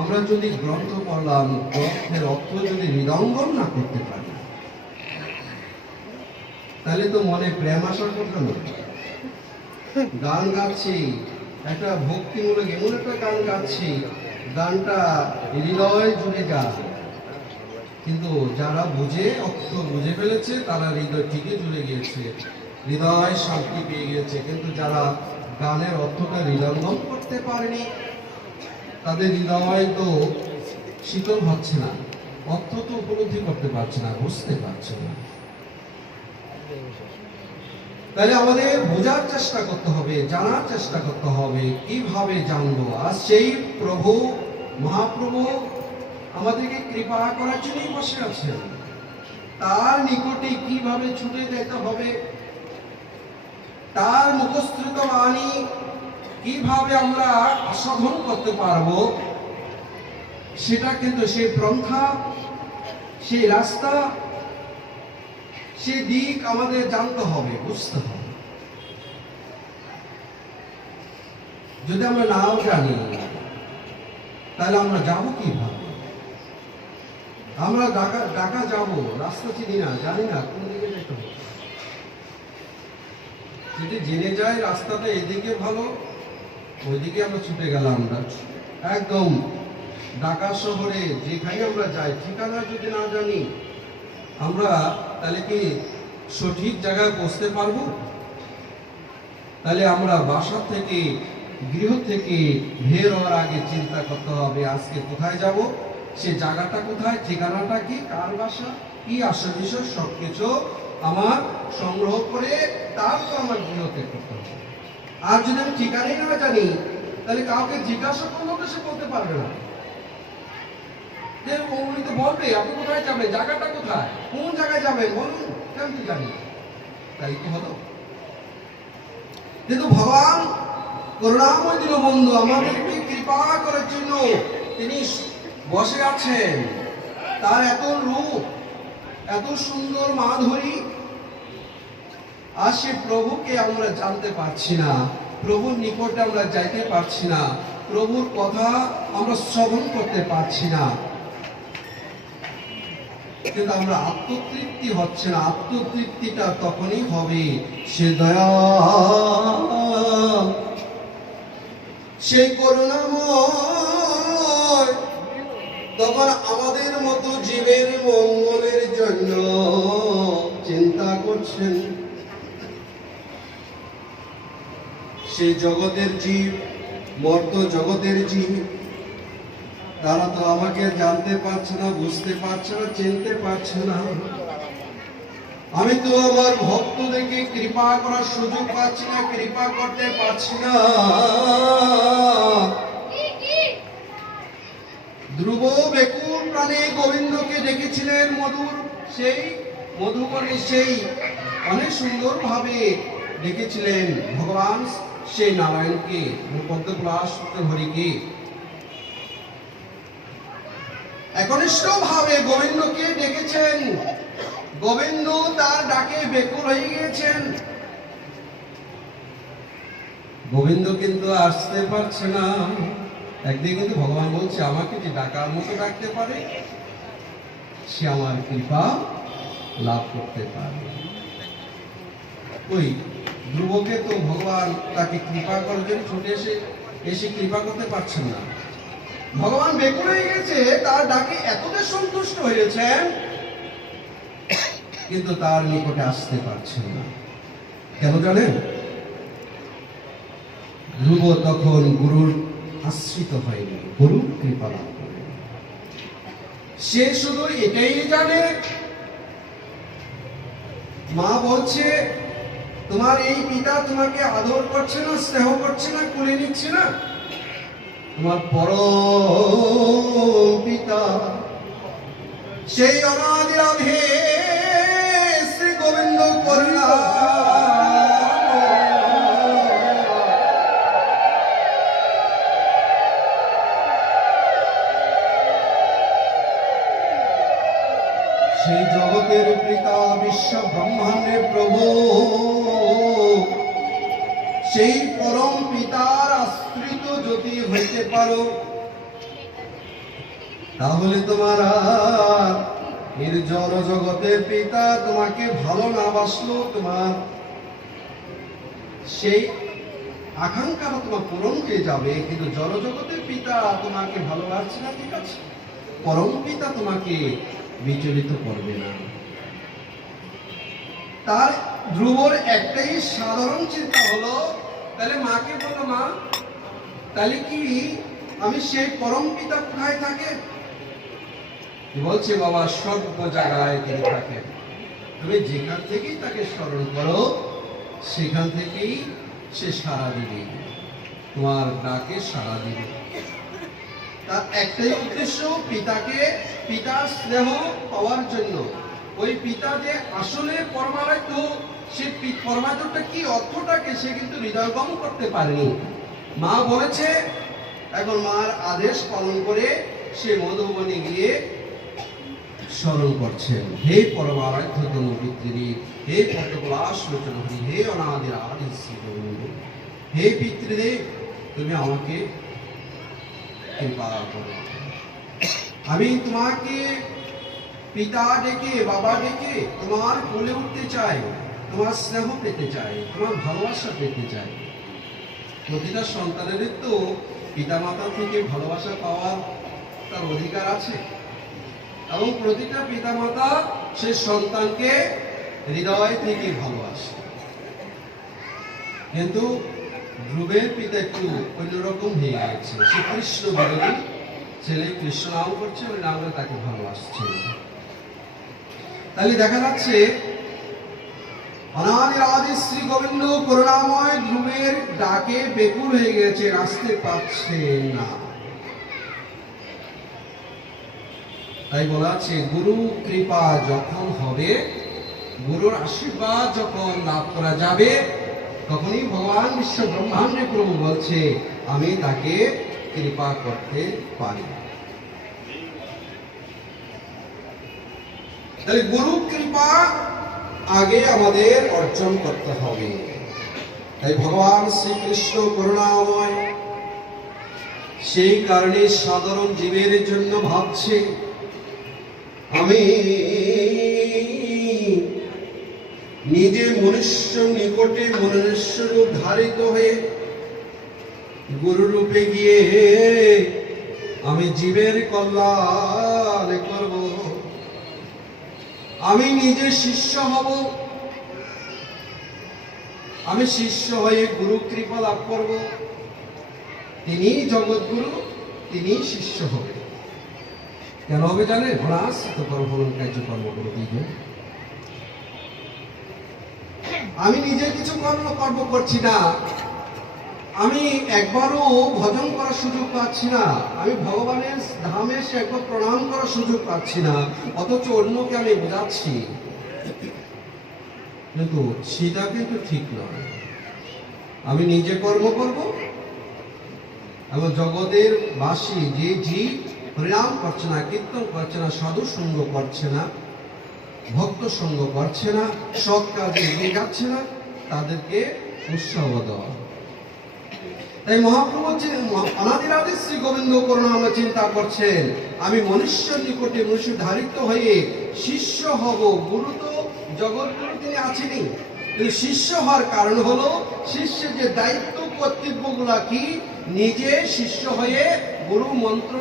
আমরা যদি গ্রন্থ পড়লাম গ্রন্থের অর্থ যদি হৃদয়ঙ্গম না করতে পারি, তাহলে তো মনে প্রেম আসার কথা নয়। গান গাচ্ছি, একটা ভক্তিমূলক এমন একটা গান গাচ্ছি, গানটা হৃদয় জুড়ে গান কিন্তু যারা বুঝে, অর্থ বুঝে ফেলেছে, তারা হৃদয় ঠিকই জুড়ে গিয়েছে, হৃদয় শান্তি পেয়ে গিয়েছে। কিন্তু যারা গানের অর্থটা হৃদয়ঙ্গম করতে পারেনি তাদের হৃদয় তো শীতল হচ্ছে না অর্থ তো উপলব্ধি করতে পারছে না, বুঝতে পারছে না। তাহলে আমাদের বোঝার চেষ্টা করতে হবে, জানার চেষ্টা করতে হবে, কীভাবে জানব? আর সেই প্রভু, মহাপ্রভু আমাদেরকে কৃপা করার জন্যই বসে আছেন। তার নিকটে কীভাবে ছুটে যেতে হবে? তার মুখস্থিত বাণী কীভাবে আমরা আস্বাদন করতে পারব, সেটা কিন্তু সেই প্রন্থা সেই রাস্তা সে দিক আমাদের জানতে হবে, বুঝতে হবে। যদি আমরা নাও জানি, তাহলে আমরা যাব কীভাবে? আমরা ঢাকা ঢাকা যাব, রাস্তা চিনি না, জানি না, কোন দিকে যেতে হবে? যদি জেনে যায় রাস্তাটা এদিকে ভালো ওইদিকে আমরা ছুটে গেলাম আমরা। একদম ঢাকা শহরে যেখানে আমরা যাই, ঠিকানা যদি না জানি, আমরা তাহলে কি সঠিক জায়গায় পৌঁছতে পারব? তাহলে আমরা বাসা থেকে, গৃহ থেকে বের হওয়ার আগে চিন্তা করতে হবে, আজকে কোথায় যাব? সে জায়গাটা কোথায়? ঠিকানাটা কি? কার বাসা? কি আসল বিষয়? সবকিছু আমার সংগ্রহ করে তারপর আমার গৃহতে করতে হবে। আর যদি আমি ঠিকানাই না জানি, তাহলে কাউকে জিজ্ঞাসা করলেও তো সে বলতে পারবে না। বলবে, আপনি কোথায় যাবেন? জায়গাটা কোথায়? কোন জায়গায় যাবেন? বলুন তো জানি? তাই কি হলো? কিন্তু ভগবান করুণাময় বন্ধু আমাদেরকে কৃপা করার জন্য তিনি বসে আছেন। তার এত রূপ, এত সুন্দর মাধুরী আর সে প্রভুকে আমরা জানতে পারছি না, প্রভুর নিকটে আমরা যাইতে পারছি না, প্রভুর কথা আমরা শ্রবণ করতে পারছি না। কিন্তু আমরা আত্মতৃপ্তি হচ্ছে না, আত্মতৃপ্তিটা তখনই হবে, সে দয়া। সেই করুণাময়, তখন আমাদের মতো জীবের মঙ্গলের জন্য চিন্তা করছেন। সেই জগতের জীব, মর্ত জগতের জীব। তারা তো আমাকে জানতে পারছে না, বুঝতে পারছে না, চিনতে পারছে না। আমি তো আমার ভক্তদেরকে কৃপা করার সুযোগ পাচ্ছি না, কৃপা করতে পারছি না। ধ্রুব বেকুর প্রাণে গোবিন্দকে ডেকেছিলেন মধুর, সেই মধুবনে সেই অনেক সুন্দর ভাবে ডেকেছিলেন ভগবান সেই নারায়ণকে পদ্মপ্লাস হরিকে একনিষ্ঠ ভাবে গোবিন্দকে ডেকেছেন। গোবিন্দ তার ডাকে বেকুল হয়ে গিয়েছেন। গোবিন্দ কিন্তু আসতে পারছে না। একদিন কিন্তু ভগবান বলছে, আমাকে যে ডাকার মতো ডাকতে পারে, সে আমার কৃপা লাভ করতে পারে ওই ধ্রুবকে তো ভগবান তাকে কৃপা করার জন্য ছুটে এসে এসে কৃপা করতে পারছেন না। ভগবান বেকুল হয়ে গেছে, তার ডাকে এতটা সন্তুষ্ট হয়েছেন, কিন্তু তার নিকটে আসতে পারছেন না। কেন জানেন? ধ্রুব তখন গুরুর আশ্রিত হয়নি, গুরুর কৃপা লাভ সে শুধু এটাই জানে, মা বলছে তোমার এই পিতা তোমাকে আদর করছে না, স্নেহ করছে না, কুলে নিচ্ছে না? তোমার পরম পিতা, সেই অনাদি রাধে শ্রী গোবিন্দ করুণা। সেই জগতের পিতা বিশ্ব ব্রহ্মাণ্ডের প্রভু। সেই পরম পিতার আশ্রিত যদি হইতে পারো, তাহলে তোমার আর নির্জন জগতের পিতা তোমাকে ভালো না বাসলো, তোমার সেই আকাঙ্ক্ষা তোমার পূরণ হয়ে যাবে, কিন্তু জলজগতের পিতা তোমাকে ভালোবাসছে না, ঠিক আছে? পরম পিতা তোমাকে বিচলিত করবে না। তার ধ্রুবর একটাই সাধারণ চিন্তা হলো তাহলে মাকে বলো মা তাহলে কি আমি সেই পরম পিতা কোথায় থাকে? বলছে বাবা? সর্ব জায়গায় তিনি থাকেন। তুমি যেখান থেকেই তাকে স্মরণ করো সেখান থেকেই সে সাড়া দিবে তোমার ডাকে সাড়া দিবে তার একটাই উদ্দেশ্য পিতাকে পিতার স্নেহ পাওয়ার জন্য। ওই পিতা যে আসলে পরমারাধ্য, সে পরমারাধ্যটা কি অর্থটাকে সে কিন্তু হৃদয়গম করতে পারেনি। মা বলেছে, এখন মার আদেশ পালন করে সে মধুবনে গিয়ে স্মরণ করছেন। হে পরমারাধ্য তনু পিতৃ হে হরি হে অনাদির আদি শ্রী গোবিন্দ। হে পিতৃদেব, তুমি আমাকে কৃপা করো আমি তোমাকে পিতা ডেকে, বাবা ডেকে তোমার কোলে উঠতে চাই, তোমার স্নেহ পেতে চাই, তোমার ভালোবাসা পেতে চাই। প্রতিটা সন্তানের তো পিতামাতা থেকে ভালোবাসা পাওয়ার তার অধিকার আছে। এবং প্রতিটা পিতামাতা সে সন্তানকে হৃদয় থেকে ভালোবাসে। কিন্তু ধ্রুবের পিতা একটু অন্যরকম হয়ে গেছে সে কৃষ্ণ বিরোধী ছেলে কৃষ্ণ নাম করছে ওই নামে তাকে ভালোবাসছে। তাহলে দেখা যাচ্ছে অনাদির শ্রী গোবিন্দ করুণাময় ধ্রুবের ডাকে বেকুল হয়ে গেছে আসতে পারছে না। তাই বলা আছে, গুরু কৃপা যখন হবে, গুরুর আশীর্বাদ যখন লাভ করা যাবে তখনই ভগবান বিশ্ব ব্রহ্মাণ্ডে প্রভু বলছে, আমি তাকে কৃপা করতে পারি। তাহলে গুরু কৃপা আগে আমাদের অর্জন করতে হবে। তাই ভগবান শ্রীকৃষ্ণ করুণাময়, সেই কারণে সাধারণ জীবের জন্য ভাবছে, আমি নিজে মনুষ্য নিকটে মনুষ্য রূপ ধারিত হয়ে গুরু রূপে গিয়ে আমি জীবের কল্যাণ করব। আমি নিজে শিষ্য হব। আমি শিষ্য হয়ে গুরু কৃপা লাভ করব। তিনি জগৎগুরু তিনি শিষ্য হবে। কেন হবে জানে কর্মফলন কার্যকর্ম করে দিবে আমি নিজে কিছু কর্ম কর্ম করছি না। আমি একবারও ভজন করার সুযোগ পাচ্ছি না। আমি ভগবানের ধামে সে একবার প্রণাম করার সুযোগ পাচ্ছি না। অথচ অন্যকে আমি বোঝাচ্ছি। কিন্তু সেটা কিন্তু ঠিক নয়। আমি নিজে কর্ম করব। এবং জগতের বাসী যে জীব হরিনাম করছে না, কীর্তন করছে না, সাধু সঙ্গ করছে না ভক্ত সঙ্গ করছে না, সৎ কাজে যাচ্ছে না, তাদেরকে উৎসাহ দেওয়া। তাই মহাপ্রভু যে- মহা- শ্রী গোবিন্দ করুণামে চিন্তা করছেন। আমি মনুষ্যের নিকটে মনুষ্য ধারিত হয়ে শিষ্য হব, গুরু তো জগৎগুরু তিনি কিন্তু শিষ্য হওয়ার কারণ হলো, শিষ্যের যে দায়িত্ব কর্তব্যগুলা কি? নিজে শিষ্য হয়ে গুরু মন্ত্র